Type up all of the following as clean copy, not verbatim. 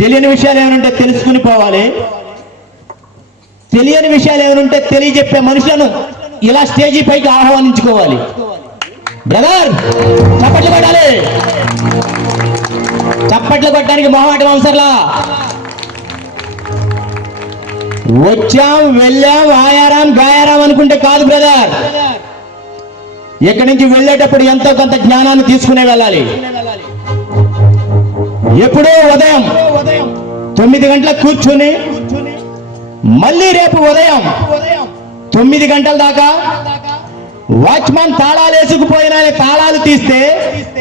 తెలియని విషయాలు ఏమైనా తెలుసుకుని పోవాలి. తెలియని విషయాలు ఏమైనా తెలియజెప్పే మనుషులను ఇలా స్టేజీ పైకి ఆహ్వానించుకోవాలి. బ్రదర్ చప్పట్లు కొట్టాలి. చప్పట్లు కొట్టడానికి మొహమాటం అవసరంలా. వచ్చాం వెళ్ళాం ఆయారాం గాయారాం అనుకుంటే కాదు బ్రదర్. ఇక్కడి నుంచి వెళ్ళేటప్పుడు ఎంతో కొంత జ్ఞానాన్ని తీసుకునే వెళ్ళాలి. ఎప్పుడో ఉదయం 9 గంటలకు కూర్చుని మళ్ళీ రేపు ఉదయం 9 గంటల దాకా వాచ్మాన్ తాళాలు వేసుకుపోయినా తాళాలు తీస్తే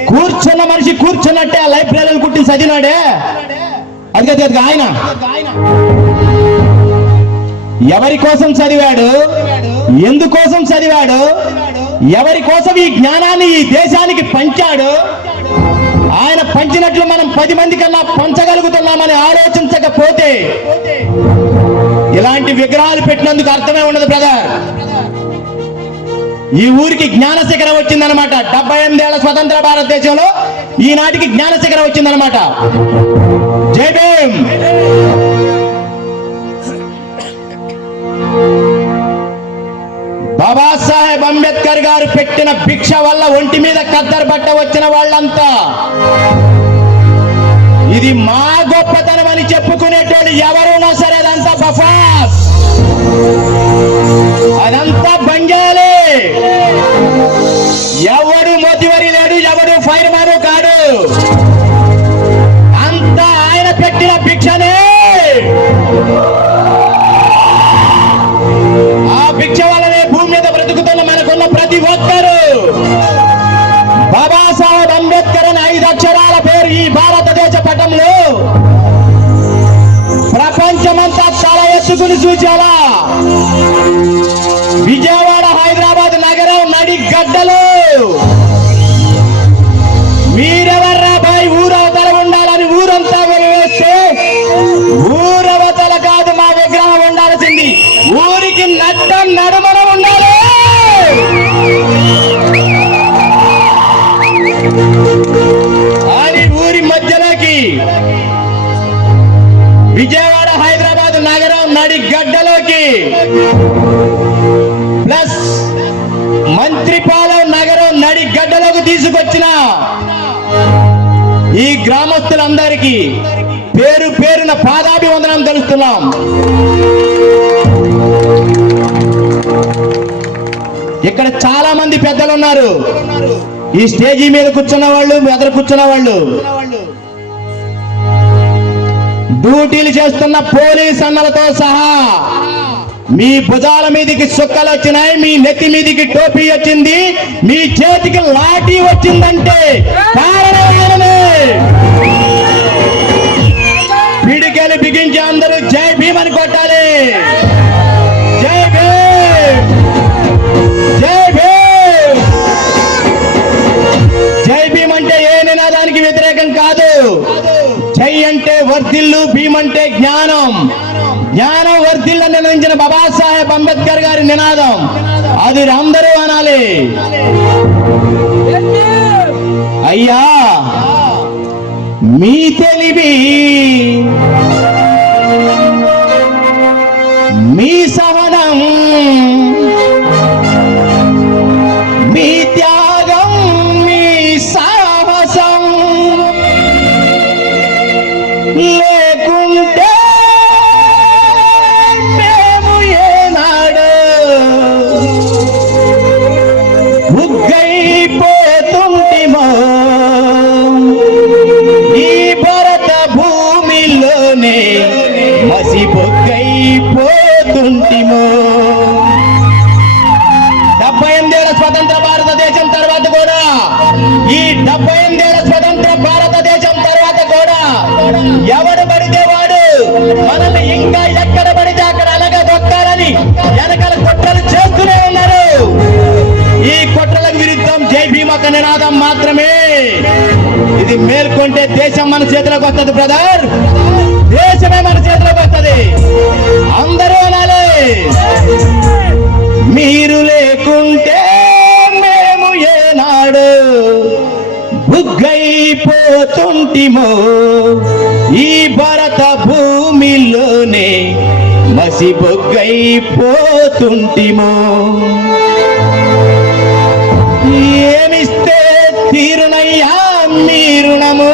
కూర్చున్న మనిషి కూర్చున్నట్టే ఆ లైబ్రరీలు కుట్టి చదివినాడే. అది ఆయన ఎవరి కోసం చదివాడు, ఎందుకోసం చదివాడు, ఎవరి కోసం ఈ జ్ఞానాన్ని ఈ దేశానికి పంచాడు, ఆయన పంచినట్లు మనం 10 మంది కన్నా పంచగలుగుతున్నామని ఆలోచించకపోతే ఇలాంటి విగ్రహాలు పెట్టినందుకు అర్థమే ఉండదు బ్రదర్. ఈ ఊరికి జ్ఞాన శిఖరం వచ్చిందనమాట. 78 ఏళ్ల స్వతంత్ర భారతదేశంలో ఈనాటికి జ్ఞాన శిఖరం వచ్చిందనమాట. జై భీమ్. బాబాసాహెబ్ అంబేద్కర్ గారు పెట్టిన భిక్ష వల్ల ఒంటి మీద కద్దరు బట్ట వచ్చిన వాళ్ళంతా ఇది మా గొప్పతనం అని చెప్పుకునేటోళ్ళు ఎవరున్నా సరే అదంతా బఫాస్, అదంతా బంగాలే. ఎవడు మోతివరి లేడు, ఎవడు ఫైర్ మాను కాడు. అంతా ఆయన పెట్టిన భిక్షనే. ఆ భిక్ష వల్లనే భూమి మీద బ్రతుకుతున్న మనకున్న ప్రతి ఒక్కరు బాబాసాహెబ్ అంబేద్కర్ అని 5 అక్షరాల పేరు ఈ భారతదేశ పటంలో ప్రపంచమంతా తల ఎత్తుకుని చూచాలా. విజయవాడ హైదరాబాద్ నగరం నడిగడ్డలు మీరెవర్రా బాయ్ ఊరవతల ఉండాలని ఊరంతా వెలివేస్తే ఊరవతల కాదు మా విగ్రహం ఉండాల్సింది ఊరికి నడుమన ఉండాలి. అని ఊరి మధ్యలోకి విజయవాడ హైదరాబాద్ నగరం నడిగడ్డలోకి ప్లస్ మంత్రిపాలెం నగరం నడిగడ్డలోకి తీసుకొచ్చిన ఈ గ్రామస్తులందరికీ పేరు పేరున పాదాభివందనం తెలుస్తున్నాం. ఇక్కడ చాలా మంది పెద్దలు ఉన్నారు. ఈ స్టేజీ మీద కూర్చున్న వాళ్ళు, ఎదురు కూర్చున్న వాళ్ళు, డ్యూటీలు చేస్తున్న పోలీస్ అన్నలతో సహా మీ భుజాల మీదికి సుక్కలు వచ్చినాయి, మీ నెత్తి మీదికి టోపీ వచ్చింది, మీ చేతికి లాఠీ వచ్చిందంటే కారణమే. పిడికెలు బిగించి అందరూ జై భీమ్ అని కొట్టాలి. జై భీమ్, జై భీమ్. జై భీమ్ అంటే ఏ నినాదానికి వ్యతిరేకం కాదు. జై అంటే వర్ధిల్లు, భీమ్ అంటే జ్ఞానం. జ్ఞానం వర్ధిల్లని నిర్ణయించిన బాబాసాహెబ్ అంబేద్కర్ గారి నినాదం. అది అందరూ అనాలి. అయ్యా మీ తెలివి, మీ సహనం, మీ త్యాగం, మీ సాహసం లేకుంటే మేము ఏనాడు ఉగ్గైపోతుంటిమో ఈ భరత భూమిలోనే మసిబొగ్గైపోతుంటిమో. 78 ఏళ్ల స్వతంత్ర భారతదేశం తర్వాత కూడా, ఈ 78 ఏళ్ల స్వతంత్ర భారతదేశం తర్వాత కూడా ఎవడు పడితే వాడు మనల్ని ఇంకా ఎక్కడ పడితే అక్కడ అలాగే దొక్కాలని వెనకాల కుట్రలు చేస్తూనే ఉన్నారు. ఈ కుట్రలకు విరుద్ధం జై భీమ్ ఒక నినాదం మాత్రమే. ఇది మేల్కొంటే దేశం మన చేతిలోకి వస్తుంది బ్రదర్. దేశమే మన చేతిలోకి వస్తుంది. అందరూ అనాలి. మీరు లేకుంటే మేము ఏనాడు బుగ్గైపోతుంటిమో ఈ భారత భారత భూమిలోనే మసిబొగ్గైపోతుంటిమో. ఏమిస్తే తీరునయ్యా మీ రుణము,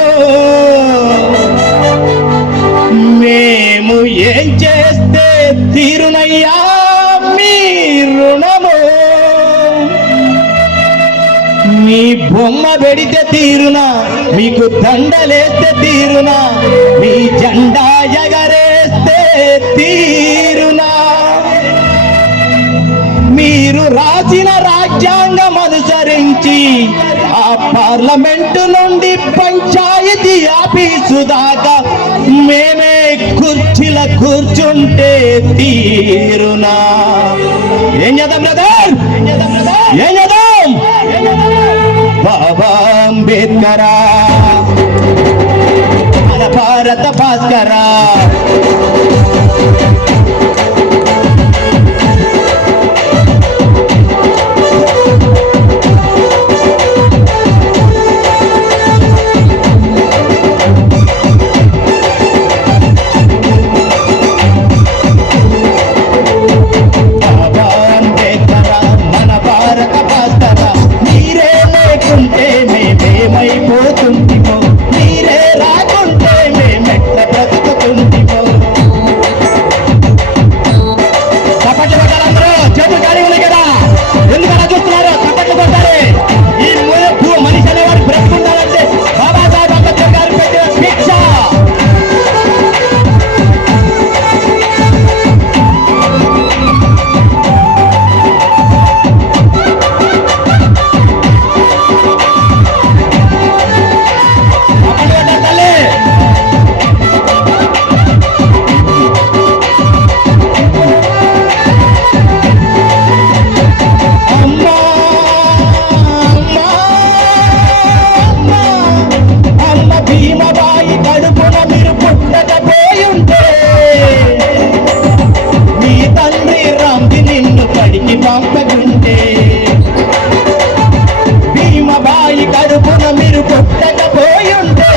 మేము ఏం చేస్తే తీరునయ్యా మీ రుణము. మీ బొమ్మ పెడితే తీరునా, మీకు దండలేస్తే తీరునా, మీ జెండా ఎగరేస్తే తీరునా. మీరు రాసిన రాజ్యాంగం అనుసరించి ఆ పార్లమెంటు నుండి పంచాయతీ ఆఫీసు దాకా మేమే కుర్చీల కూర్చుంటే తీరునా. ఏం చేద్దాం బ్రదర్, ఏం చేద్దాం? బాబా అంబేద్కరా, మన భారత భాస్కరా. మేమేమైపోతుంటిమో, మీరే రాకుంటే మేమెట్ల బ్రతుకుతుంటిమో. చప్పట్లు కొట్టాలందరూ, చేతులు ఖాళీ ఉన్నాయి కదా, ఎందుకలా చూస్తున్నారు? చప్పట్లు కొట్టాలి. ఈ మనిషి అనేవాడు బ్రతుకుంటారంటే బాబాసాహెబ్ అంబేద్కర్ గారు పెట్టిన భిక్ష. భీమబాయి కడుపున మీరు పుట్టకపోయుంటే మీ తండ్రి రాంది నిన్ను కడికి పంపకుంటే. భీమబాయి కడుపున మీరు పుట్టకపోయుంటే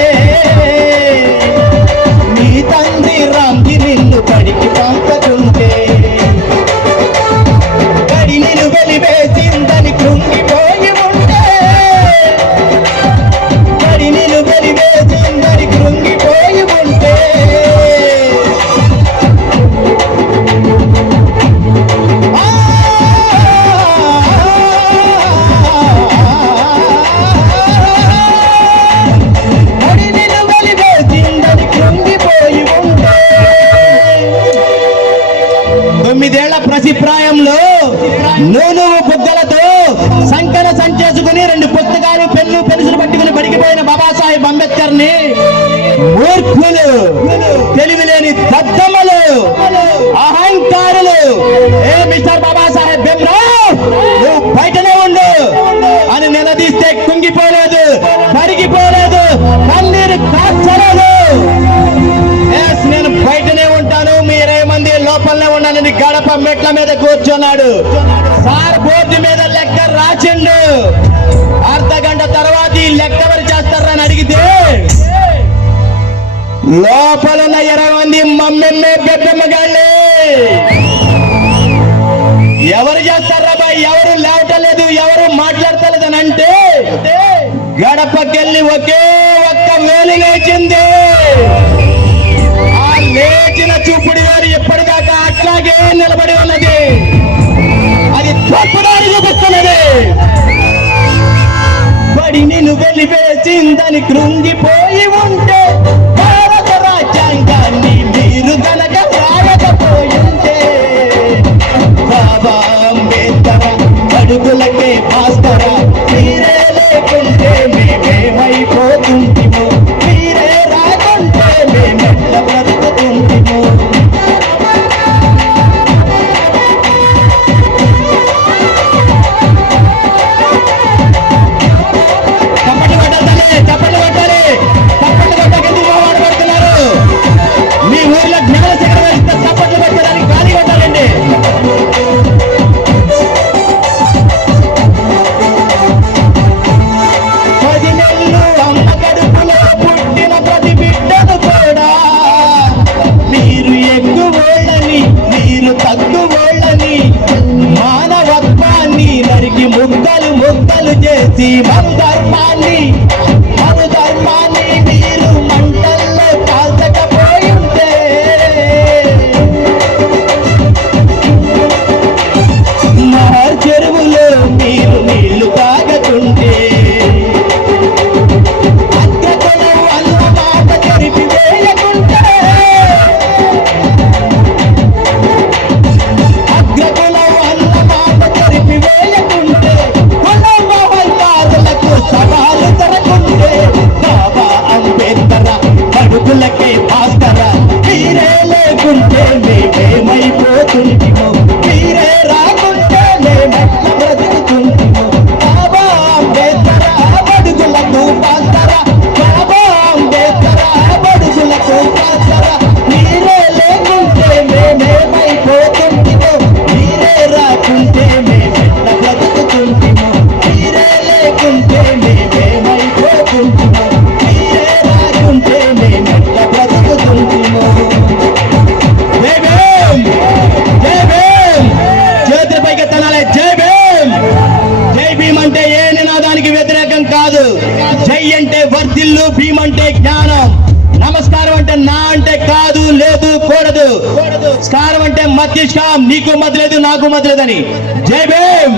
మీ తండ్రి రాంది నిన్ను కడికి పంపకుంటే. కడి నిన్ను వెలివేసిందని కృంగిపోయి ఉంటే, కడి నిన్ను వెలివేసిందని కృంగిపోయి ఉంటే. కడి నిన్ను వెలివేసిందని కృంగిపోయి ఉంటే. 9 ఏళ్ల ప్రసిప్రాయంలో నూనె బుగ్గలతో సంకన సంచేసుకుని 2 పుస్తకాలు పెన్ను పెన్సిల్ పట్టుకుని బడికిపోయిన బాబాసాహెబ్ అంబేద్కర్ ని మూర్ఖులు, తెలివిలేని దద్దమ్మలు, అహంకారులు, ఏ మిస్టర్ బాబాసాహెబ్ భీమ్రావ్ నువ్వు బయటనే ఉండు అని నిలదీస్తే కుంగిపోలేదు, కరిగిపోలేదు, కన్నీరు కార్చలేదు. నేను బయటనే ఉంటాను, మీరే మంది లోపలనే ఉన్నానని గడప మెట్ల మీద కూర్చున్నాడు. సార్ బోర్డు మీద లెక్క రాసిండు. అర్ధగంట తర్వాత ఈ లెక్క ఎవరు చేస్తారని అడిగితే లోపల 20 మంది మమ్మెమ్మే బెబ్బమ్మగాళ్ళే. ఎవరు చేస్తారా బాయ్, ఎవరు లేవటలేదు, ఎవరు మాట్లాడతలేదు అని అంటే గడపకెళ్ళి ఒకే ఒక్క వేలు లేచింది. ఆ లేచిన చూపుడు గారు ఎప్పటిదాకా అట్లాగే నిలబడి ఉన్నది. అది తప్పుదారి చూపిస్తున్నది. బడి నిన్ను వెలివేసిందని కృంగిపోయి ఉంటే, భారత రాజ్యాంగాన్ని మీరు గనక రాయకపోయింటే, బాబా అంబేద్కర్ అడుగులకే భాస్కర మీరే లేకుంటే మేమేమైపోతుంటిమో, మీరే రాకుంటే మేమెట్ల బ్రతుకుతుంటిమో. చప్పట్లు కొట్టాలి, చప్పట్లు కొట్టాలి, చప్పట్లు కొట్టకెందుకు రాకుంటే మేమేమైపోతుంటుమో, మీరే రాకుంటే మేమెట్లా బ్రతుకుతుంటుమో. జై భీమ్, జై భీమ్, చేతుల పైకి ఎత్తనాలే. జై భీమ్. జై భీమ్ అంటే ఏ నినాదానికి వ్యతిరేకం కాదు. జై అంటే వర్ధిల్లు, భీమ్ అంటే జ్ఞానం, నమస్కారం అంటే నా అంటే కాదు, లేదు, కూడదు. స్కారం అంటే మధ్యష్కాం, నీకు మధ్య లేదు నాకు మధ్య లేదని. జై భీమ్.